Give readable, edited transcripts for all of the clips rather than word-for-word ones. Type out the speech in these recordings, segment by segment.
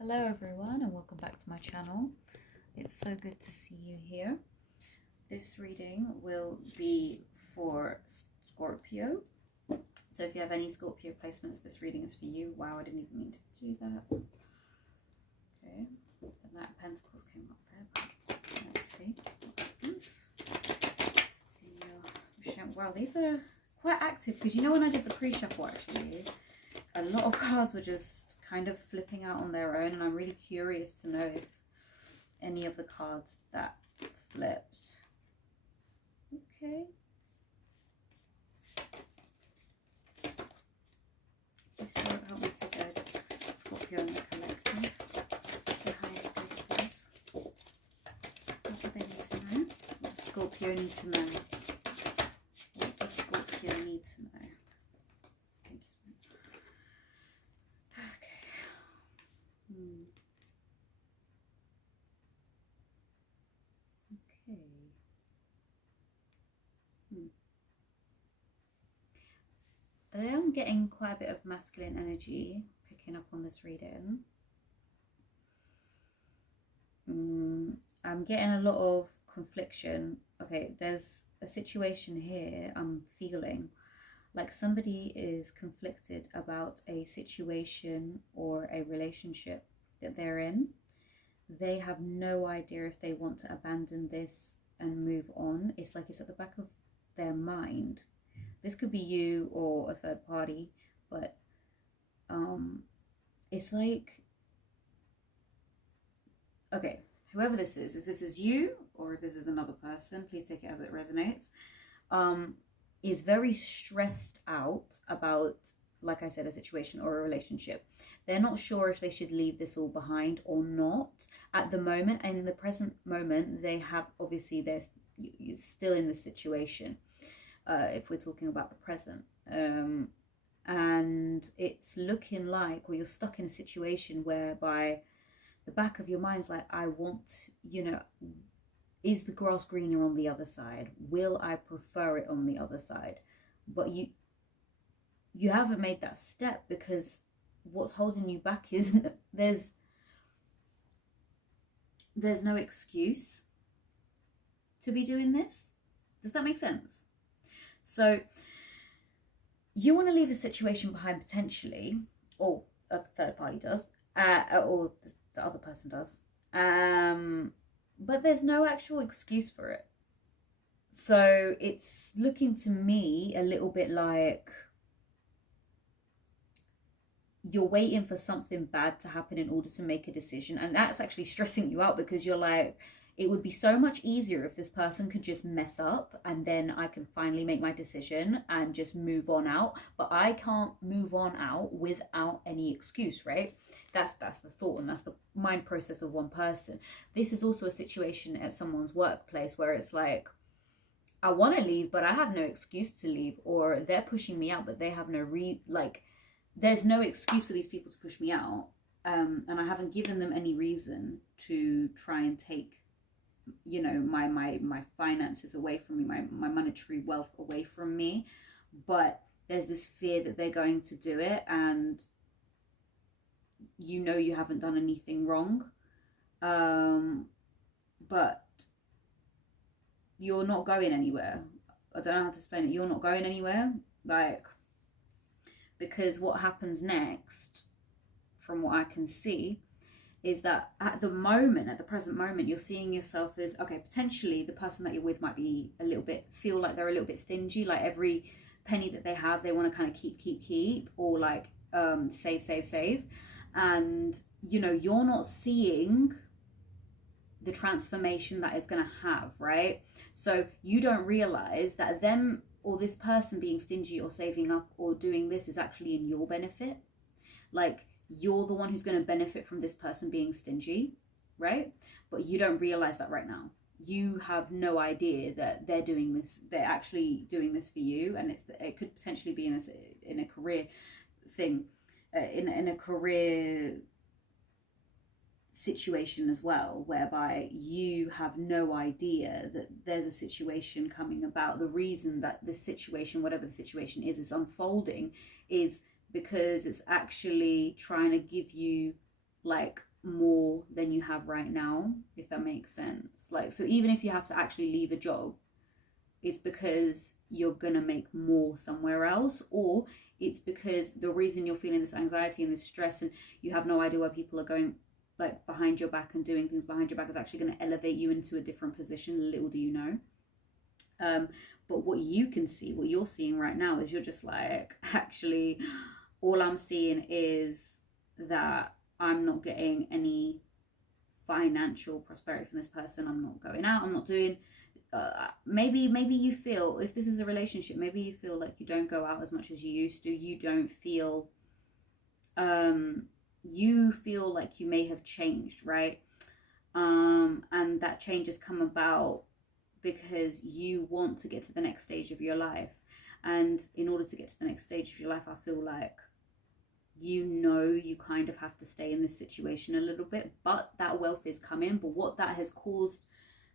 Hello everyone and welcome back to my channel. It's so good to see you here. This reading will be for Scorpio. So if you have any Scorpio placements, this reading is for you. Wow, I didn't even mean to do that. Okay, the Knight of Pentacles came up there, but let's see what happens. Wow, these are quite active because you know when I did the pre-shuffle actually, a lot of cards were just kind of flipping out on their own, and I'm really curious to know if any of the cards that flipped. Okay. Please Spirit help me to guide Scorpio and the collective. The highest good, please. What do they need to know? What does Scorpio need to know? What does Scorpio need to know? I am getting quite a bit of masculine energy picking up on this reading. I'm getting a lot of confliction. Okay, there's a situation here I'm feeling like somebody is conflicted about a situation or a relationship that they're in. They have no idea if they want to abandon this and move on. It's like it's at the back of their mind. This could be you or a third party, but it's like, okay, whoever this is, if this is you or if this is another person, please take it as it resonates, is very stressed out about, like I said, a situation or a relationship. They're not sure if they should leave this all behind or not at the moment. And in the present moment, they have, obviously, they're still in the situation. If we're talking about the present, and it's looking like, or you're stuck in a situation whereby the back of your mind's like, I want, you know, is the grass greener on the other side? Will I prefer it on the other side? But you haven't made that step because what's holding you back is there's no excuse to be doing this. Does that make sense? So you want to leave a situation behind potentially, or a third party does, or the other person does, but there's no actual excuse for it. So it's looking to me a little bit like you're waiting for something bad to happen in order to make a decision, and that's actually stressing you out because you're like, it would be so much easier if this person could just mess up and then I can finally make my decision and just move on out. But I can't move on out without any excuse, right? That's the thought, and that's the mind process of one person. This is also a situation at someone's workplace where it's like, I want to leave, but I have no excuse to leave, or they're pushing me out, but they have no there's no excuse for these people to push me out. And I haven't given them any reason to try and take, you know, my finances away from me, my monetary wealth away from me. But there's this fear that they're going to do it, and you know you haven't done anything wrong, but you're not going anywhere. I don't know how to explain it. You're not going anywhere, like, because what happens next, from what I can see, is that at the moment, at the present moment, you're seeing yourself as, okay, potentially the person that you're with might be a little bit, feel like they're a little bit stingy, like every penny that they have, they want to kind of keep, or like save. And, you know, you're not seeing the transformation that is going to have, right? So you don't realize that them or this person being stingy or saving up or doing this is actually in your benefit. Like, you're the one who's going to benefit from this person being stingy, right? But you don't realize that right now. You have no idea that they're doing this. They're actually doing this for you, and it could potentially be in a career thing, in a career situation as well, whereby you have no idea that there's a situation coming about. The reason that this situation, whatever the situation is unfolding, is because it's actually trying to give you like more than you have right now, if that makes sense. Like, so even if you have to actually leave a job, it's because you're gonna make more somewhere else, or it's because the reason you're feeling this anxiety and this stress and you have no idea where people are going, like behind your back and doing things behind your back, is actually going to elevate you into a different position. Little do you know. But what you can see, what you're seeing right now, is you're just like, actually, all I'm seeing is that I'm not getting any financial prosperity from this person. I'm not going out. I'm not doing. Maybe you feel, if this is a relationship, maybe you feel like you don't go out as much as you used to. You don't feel. You feel like you may have changed, right? And that change has come about because you want to get to the next stage of your life. And in order to get to the next stage of your life, I feel like you kind of have to stay in this situation a little bit, but that wealth is coming. But what that has caused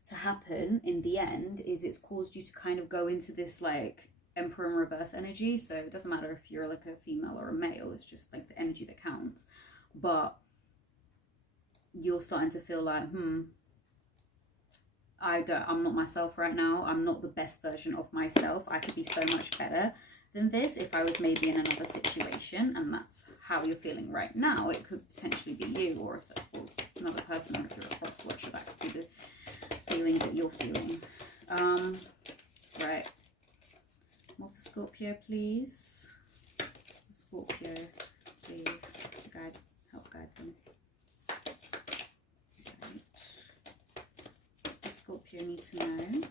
to happen in the end is it's caused you to kind of go into this like Emperor in reverse energy. So it doesn't matter if you're like a female or a male, it's just like the energy that counts. But you're starting to feel like, I'm not myself right now. I'm not the best version of myself. I could be so much better than this if I was maybe in another situation. And that's how you're feeling right now. It could potentially be you, or another person, or if you're a cross watcher, that could be the feeling that you're feeling. Right. More for Scorpio, please. Scorpio, please. Help guide them. Scorpio need to know.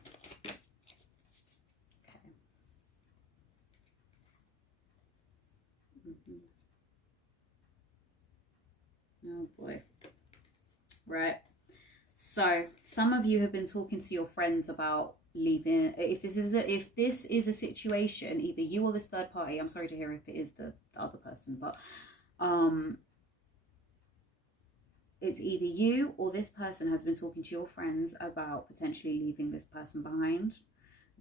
Okay. Oh boy. Right. So some of you have been talking to your friends about leaving. If this is a situation, either you or this third party, I'm sorry to hear if it is the other person, but it's either you or this person has been talking to your friends about potentially leaving this person behind,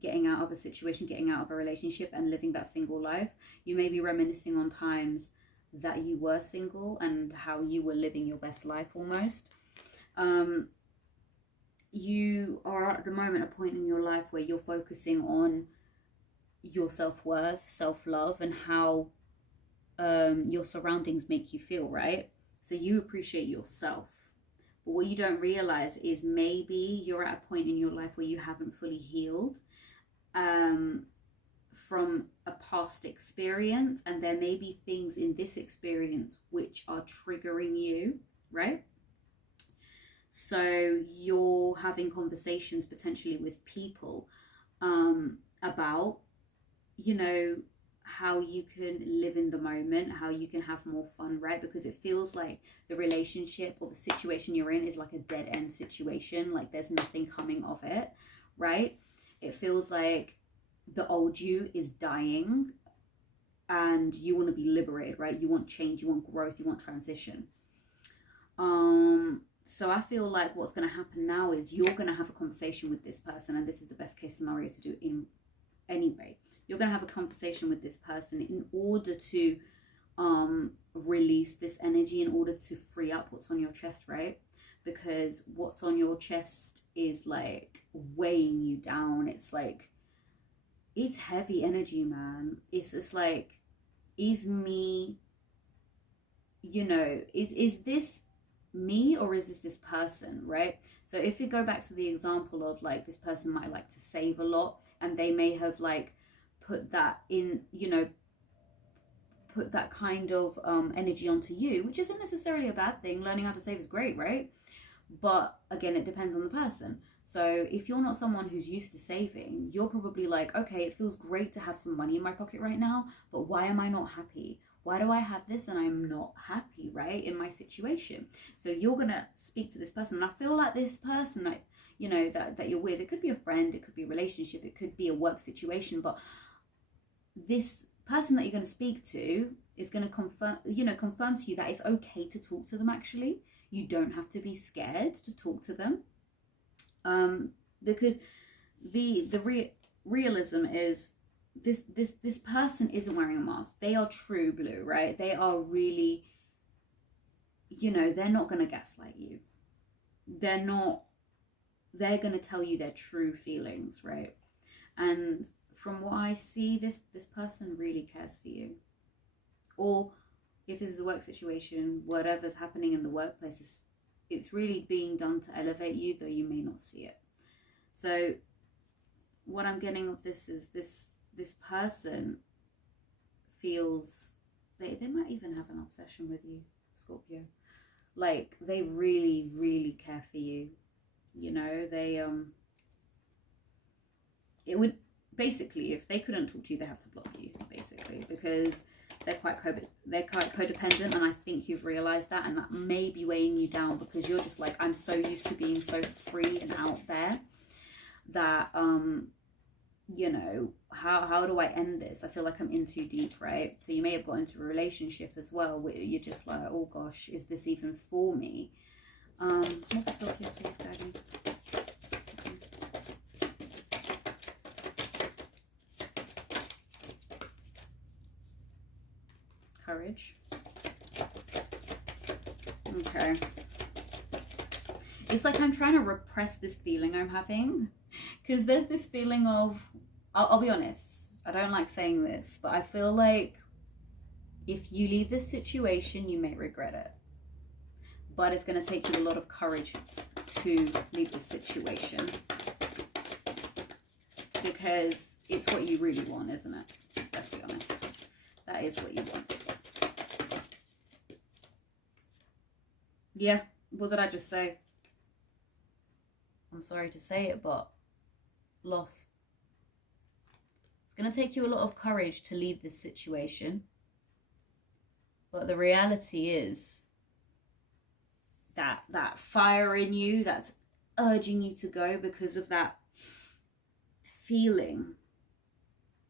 getting out of a situation, getting out of a relationship, and living that single life. You may be reminiscing on times that you were single and how you were living your best life almost. You are at the moment a point in your life where you're focusing on your self-worth, self-love, and how your surroundings make you feel, right? So you appreciate yourself. But what you don't realize is maybe you're at a point in your life where you haven't fully healed from a past experience, and there may be things in this experience which are triggering you, right? So you're having conversations potentially with people about, how you can live in the moment, how you can have more fun, right? Because it feels like the relationship or the situation you're in is like a dead end situation, like there's nothing coming of it, right? It feels like the old you is dying and you want to be liberated, right? You want change, you want growth, you want transition. So I feel like what's going to happen now is you're going to have a conversation with this person, and this is the best case scenario to do in anyway. You're going to have a conversation with this person in order to release this energy, in order to free up what's on your chest, right? Because what's on your chest is like weighing you down. It's like, it's heavy energy, man. It's just like, is me, is this me or is this person, right? So if we go back to the example of like, this person might like to save a lot, and they may have like put that in, put that kind of energy onto you, which isn't necessarily a bad thing. Learning how to save is great, right? But again, it depends on the person. So if you're not someone who's used to saving, you're probably like, okay, it feels great to have some money in my pocket right now, but why am I not happy? Why do I have this and I'm not happy, right, in my situation? So you're going to speak to this person. And I feel like this person that, that you're with, it could be a friend, it could be a relationship, it could be a work situation, but this person that you're going to speak to is going to confirm to you that it's okay to talk to them. Actually, you don't have to be scared to talk to them, because the realism is this person isn't wearing a mask. They are true blue, right? They are really you know, they're not going to gaslight you. They're going to tell you their true feelings, right? And from what I see, this person really cares for you. Or if this is a work situation, whatever's happening in the workplace, it's really being done to elevate you, though you may not see it. So what I'm getting of this is this person feels they might even have an obsession with you, Scorpio. Like, they really, really care for you. You know, they it would basically, if they couldn't talk to you, they have to block you, basically, because they're quite codependent, and I think you've realized that, and that may be weighing you down, because you're just like, I'm so used to being so free and out there that you know, how do I end this? I feel like I'm in too deep, right? So you may have got into a relationship as well where you're just like, oh gosh, is this even for me? What's Scorpio, please guide me. Courage. Okay. It's like I'm trying to repress this feeling I'm having, because there's this feeling of, I'll be honest, I don't like saying this, but I feel like if you leave this situation, you may regret it. But it's going to take you a lot of courage to leave this situation, because it's what you really want, isn't it? Let's be honest. That is what you want. Yeah, what did I just say? I'm sorry to say it, but loss. It's going to take you a lot of courage to leave this situation. But the reality is that fire in you that's urging you to go because of that feeling.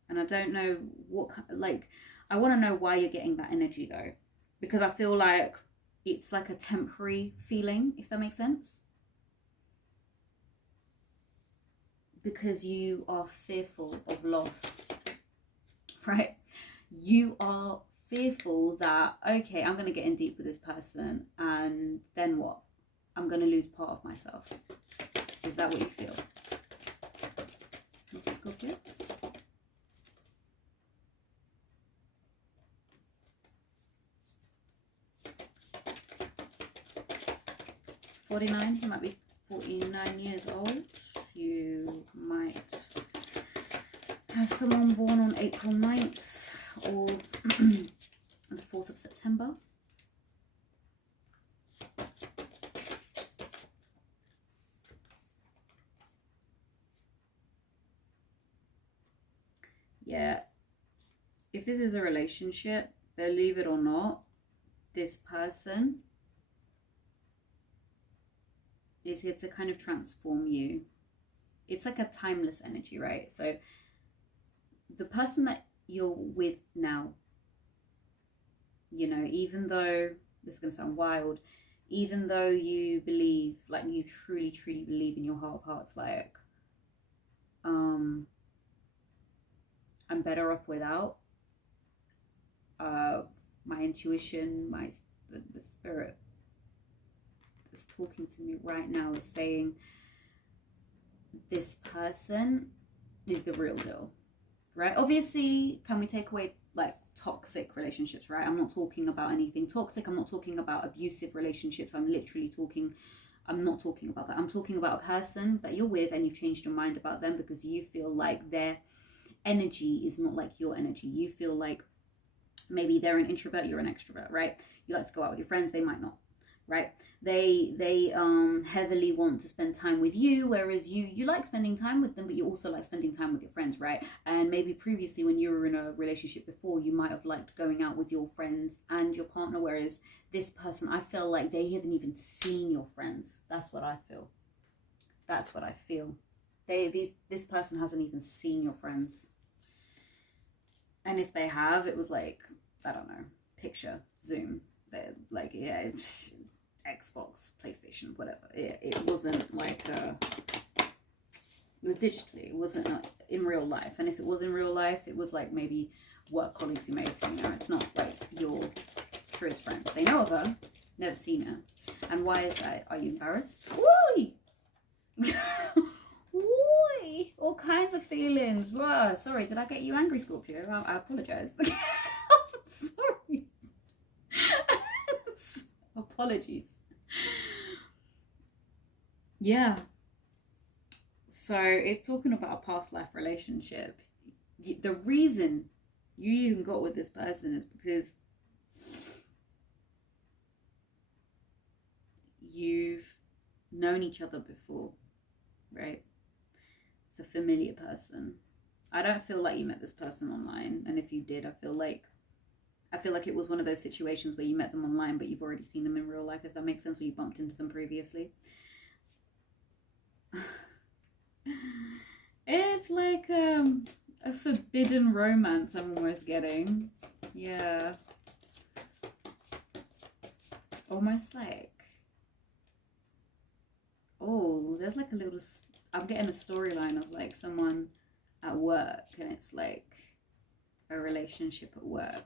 And I don't know what, like, I want to know why you're getting that energy though. Because I feel like it's like a temporary feeling, if that makes sense. Because you are fearful of loss, right? You are fearful that, okay, I'm going to get in deep with this person, and then what? I'm going to lose part of myself. Is that what you feel? Scorpio? You might be 49 years old. You might have someone born on April 9th or the 4th of September. Yeah, if this is a relationship, believe it or not, this person is here to kind of transform you. It's like a timeless energy, right? So the person that you're with now, you know, even though this is going to sound wild, even though you believe, like you truly, truly believe in your heart of hearts, like, I'm better off without, my intuition, the spirit that's talking to me right now is saying this person is the real deal, right? Obviously, can we take away like toxic relationships, right? I'm not talking about anything toxic. I'm not talking about abusive relationships. I'm not talking about that. I'm talking about a person that you're with and you've changed your mind about them because you feel like their energy is not like your energy. You feel like maybe they're an introvert, you're an extrovert, right? You like to go out with your friends, they might not, right? They heavily want to spend time with you, whereas you like spending time with them, but you also like spending time with your friends, right? And maybe previously when you were in a relationship before, you might have liked going out with your friends and your partner, whereas this person, I feel like they haven't even seen your friends. That's what I feel. That's what I feel. This person hasn't even seen your friends. And if they have, it was like, I don't know, picture, Zoom, they're like, yeah, Xbox, PlayStation, whatever. It wasn't like, it was digitally, it wasn't like in real life. And if it was in real life, it was like maybe work colleagues you may have seen her. It's not like your truest friends. They know of her, Never seen her. And why is that? Are you embarrassed? Why? Why? All kinds of feelings. Wow. Sorry, did I get you angry, Scorpio? I apologize. I'm sorry. Apologies. Yeah. So it's talking about a past life relationship. The reason you even got with this person is because you've known each other before, right? It's a familiar person. I don't feel like you met this person online, and if you did, I feel like it was one of those situations where you met them online but you've already seen them in real life, if that makes sense, or you bumped into them previously. It's like a forbidden romance I'm almost getting. Yeah. Almost like, oh, there's like a little, I'm getting a storyline of like someone at work, and it's like a relationship at work.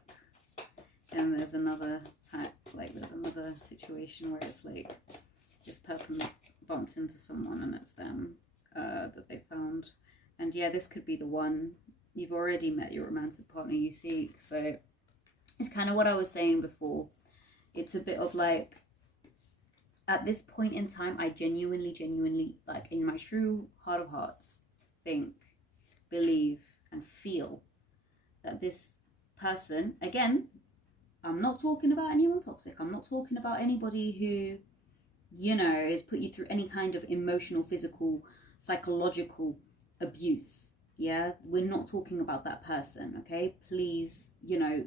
And there's another type, like there's another situation where it's like this person bumped into someone and it's them that they found. And yeah, this could be the one. You've already met your romantic partner you seek. So it's kind of what I was saying before. It's a bit of like, at this point in time, I genuinely, like in my true heart of hearts, think, believe, and feel that this person, again, I'm not talking about anyone toxic. I'm not talking about anybody who, you know, has put you through any kind of emotional, physical, psychological abuse. Yeah, we're not talking about that person, okay? Please, you know,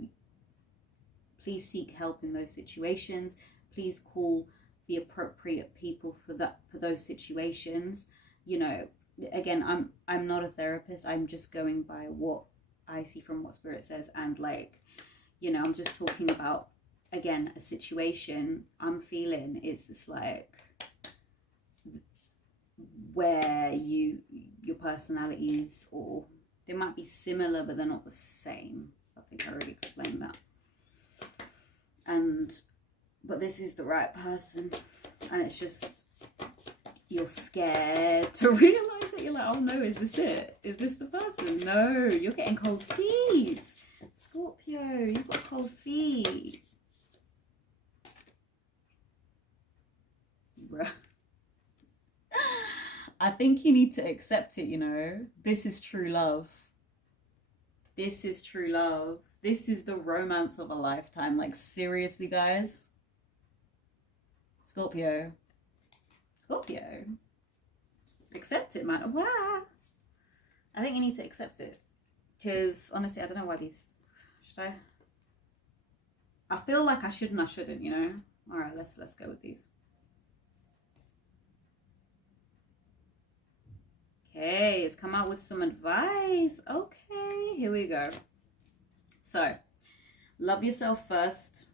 please seek help in those situations. Please call the appropriate people for those situations. You know, again, I'm not a therapist. I'm just going by what I see from what Spirit says, and like, you know, I'm just talking about, again, a situation I'm feeling is just like where your personalities, or they might be similar but they're not the same. I think I already explained that. But this is the right person, and it's just, you're scared to realize that. You're like, oh no, is this it? Is this the person? No, you're getting cold feet. Scorpio, you've got cold feet. Bruh. I think you need to accept it, you know. This is true love. This is true love. This is the romance of a lifetime. Like, seriously, guys. Scorpio. Scorpio. Accept it, man. Wow. I think you need to accept it. Because, honestly, I don't know why these... Should I feel like I should and I shouldn't, you know. All right, let's go with these. Okay, it's come out with some advice. Okay, here we go. So, love yourself first.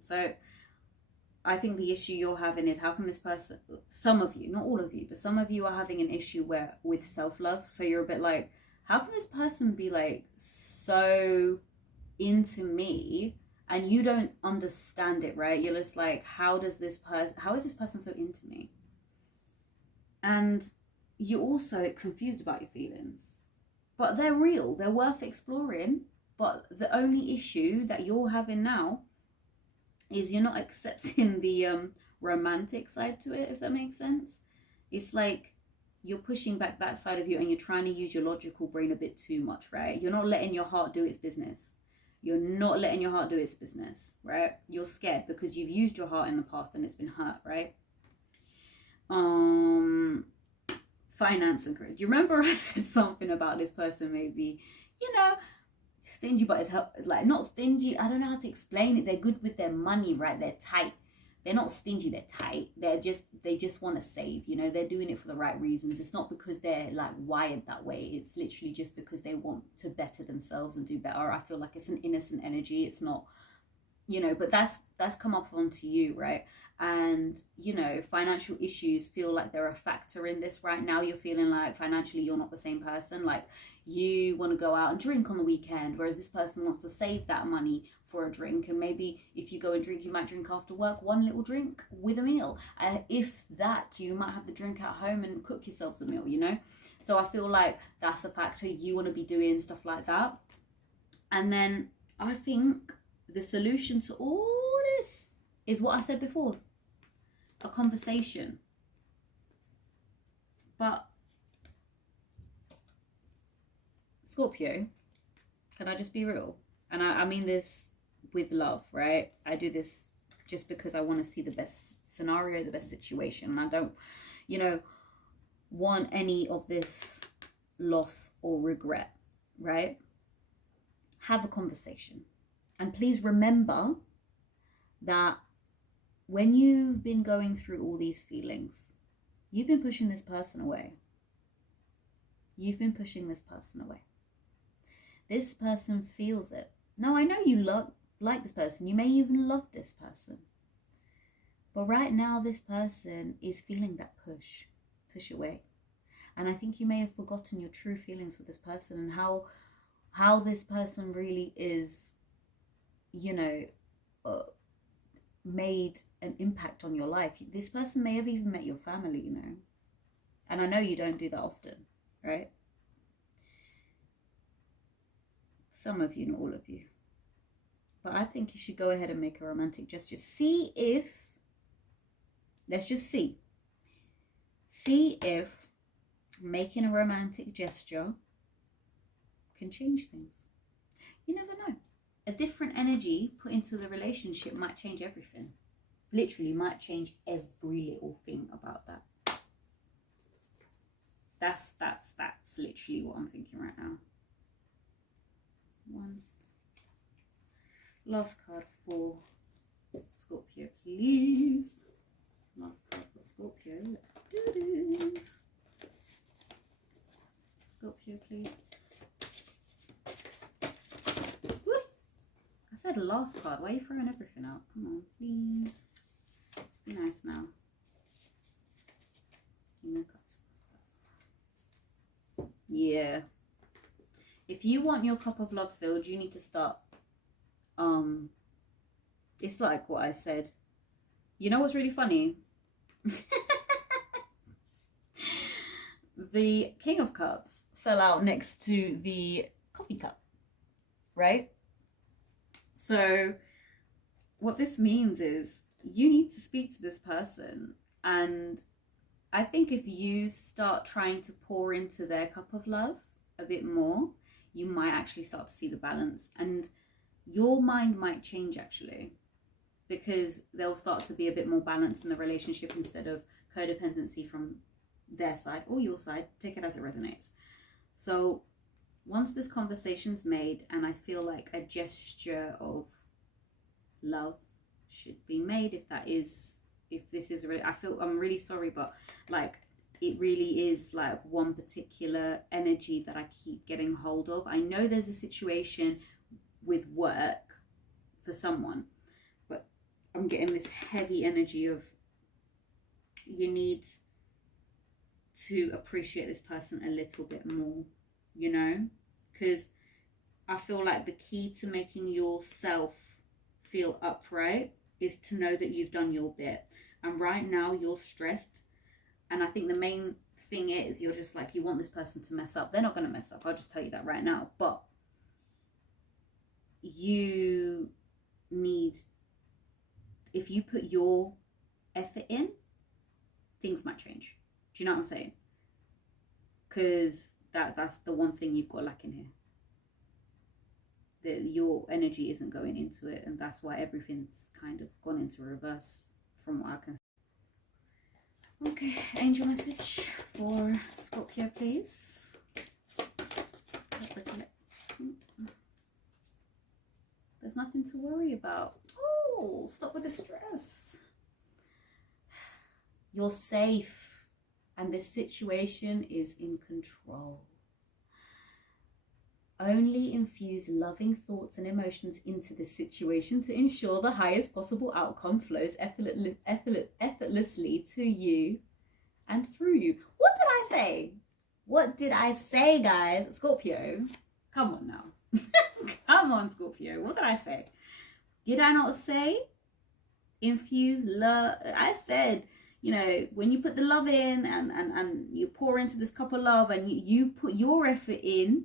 So, I think the issue you're having is, how can this person, some of you, not all of you, but some of you are having an issue with self-love. So you're a bit like, how can this person be like so into me and you don't understand it, right? You're just like, how is this person so into me? And you're also confused about your feelings, but they're real, they're worth exploring. But the only issue that you're having now is you're not accepting the romantic side to it, if that makes sense. It's like you're pushing back that side of you and you're trying to use your logical brain a bit too much, right? You're not letting your heart do its business. You're not letting your heart do its business, right? You're scared because you've used your heart in the past and it's been hurt, right? Finance and career. Do you remember I said something about this person maybe, you know, stingy, but it's like not stingy. I don't know how to explain it. They're good with their money, right? They're tight. They're not stingy, they're tight. They just want to save, you know, they're doing it for the right reasons. It's not because they're like wired that way. It's literally just because they want to better themselves and do better. I feel like it's an innocent energy. It's not, but that's come up onto you, right? And financial issues feel like they're a factor in this right now. You're feeling like financially you're not the same person. Like, you want to go out and drink on the weekend, whereas this person wants to save that money for a drink. And maybe if you go and drink, you might drink after work, one little drink with a meal. If that, you might have the drink at home and cook yourselves a meal, So I feel like that's a factor. You want to be doing stuff like that. And then I think the solution to all this is what I said before, a conversation. But Scorpio, can I just be real? And I mean this with love, right? I do this just because I want to see the best scenario, the best situation. And I don't, want any of this loss or regret, right? Have a conversation. And please remember that when you've been going through all these feelings, you've been pushing this person away. You've been pushing this person away. This person feels it. Now, I know you like this person. You may even love this person. But right now, this person is feeling that push away. And I think you may have forgotten your true feelings with this person and how this person really is, made an impact on your life. This person may have even met your family, And I know you don't do that often, right? Some of you, not all of you. But I think you should go ahead and make a romantic gesture. Let's just see if making a romantic gesture can change things. You never know. A different energy put into the relationship might change everything. Literally might change every little thing about that. That's literally what I'm thinking right now. One last card for Scorpio, please. Last card for Scorpio. Let's do this. Scorpio, please. Woo! I said last card. Why are you throwing everything out? Come on, please. Be nice now. King of Cups. Yeah. If you want your cup of love filled, you need to start. It's like what I said. You know what's really funny? The King of Cups fell out next to the coffee cup, right? So what this means is you need to speak to this person, and I think if you start trying to pour into their cup of love a bit more, you might actually start to see the balance, and your mind might change actually, because there'll start to be a bit more balance in the relationship instead of codependency from their side or your side. Take it as it resonates. So once this conversation's made, and I feel like a gesture of love should be made, if this is really, I'm really sorry, but like it really is like one particular energy that I keep getting hold of. I know there's a situation with work for someone, but I'm getting this heavy energy of you need to appreciate this person a little bit more, because I feel like the key to making yourself feel upright is to know that you've done your bit. And right now you're stressed, and I think the main thing is you're just like, you want this person to mess up. They're not going to mess up, I'll just tell you that right now. But you need, if you put your effort in, things might change. Do you know what I'm saying? Because that's the one thing you've got lacking here. That your energy isn't going into it, and that's why everything's kind of gone into reverse from what I can see. Okay, angel message for Scorpio, please. There's nothing to worry about. Oh, stop with the stress. You're safe, and this situation is in control. Only infuse loving thoughts and emotions into this situation to ensure the highest possible outcome flows effortlessly to you and through you. What did I say? What did I say, guys? Scorpio, come on now. Come on, Scorpio. What did I say? Did I not say infuse love? I said, you know, when you put the love in and you pour into this cup of love and you put your effort in,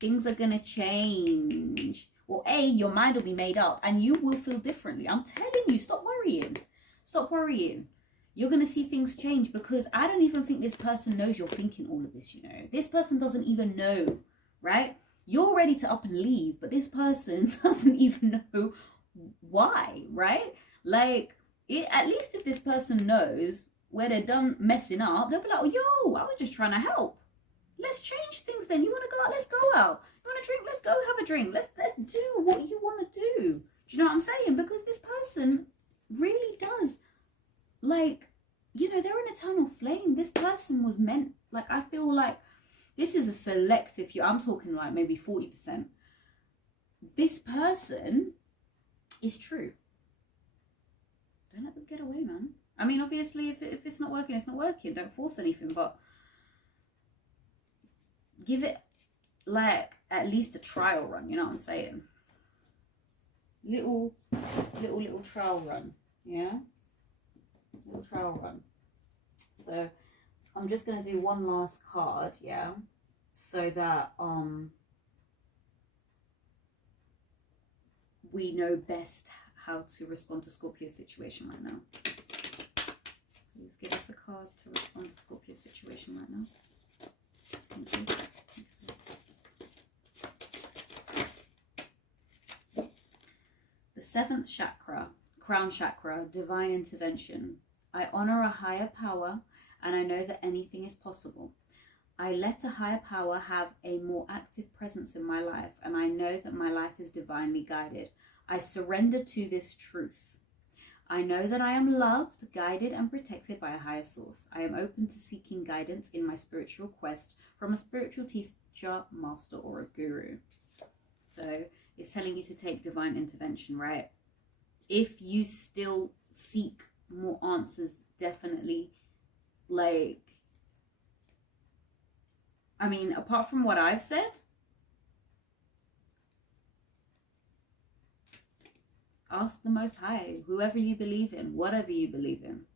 things are going to change. Well, your mind will be made up and you will feel differently. I'm telling you, stop worrying. Stop worrying. You're going to see things change, because I don't even think this person knows you're thinking all of this, you know. This person doesn't even know, right? You're ready to up and leave, but this person doesn't even know why, right? Like, at least if this person knows where they're done messing up, they'll be like, oh, yo, I was just trying to help. Let's change things then. You want to go out? Let's go out. You want to drink? Let's go have a drink. Let's do what you want to do. Do you know what I'm saying? Because this person really does, like, you know, they're an eternal flame. This person was meant, like, I feel like this is a selective few. I'm talking like maybe 40%. This person is true. Don't let them get away, man. I mean, obviously, if it's not working, it's not working. Don't force anything, but give it like at least a trial run. You know what I'm saying? Little trial run. Yeah, little trial run. So I'm just gonna do one last card. Yeah, so that we know best how to respond to Scorpio's situation right now. Please give us a card to respond to Scorpio's situation right now. Thank you. The 7th chakra, crown chakra, divine intervention. I honor a higher power and I know that anything is possible. I let a higher power have a more active presence in my life, and I know that my life is divinely guided. I surrender to this truth. I know that I am loved, guided, and protected by a higher source. I am open to seeking guidance in my spiritual quest from a spiritual teacher, master, or a guru. So it's telling you to take divine intervention, right? If you still seek more answers, definitely, like, I mean, apart from what I've said, ask the Most High, whoever you believe in, whatever you believe in.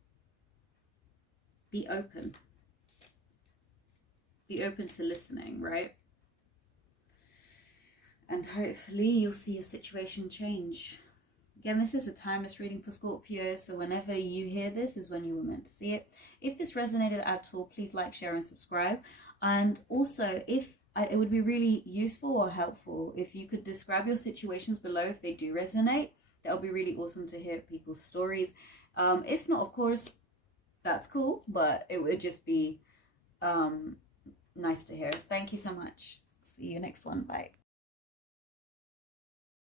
Be open. Be open to listening, right? And hopefully you'll see your situation change. Again, this is a timeless reading for Scorpio, so whenever you hear this is when you were meant to see it. If this resonated at all, please like, share, and subscribe. And also, it would be really useful or helpful if you could describe your situations below if they do resonate. That would be really awesome to hear people's stories. If not, of course, that's cool, but it would just be nice to hear. Thank you so much. See you next one. Bye.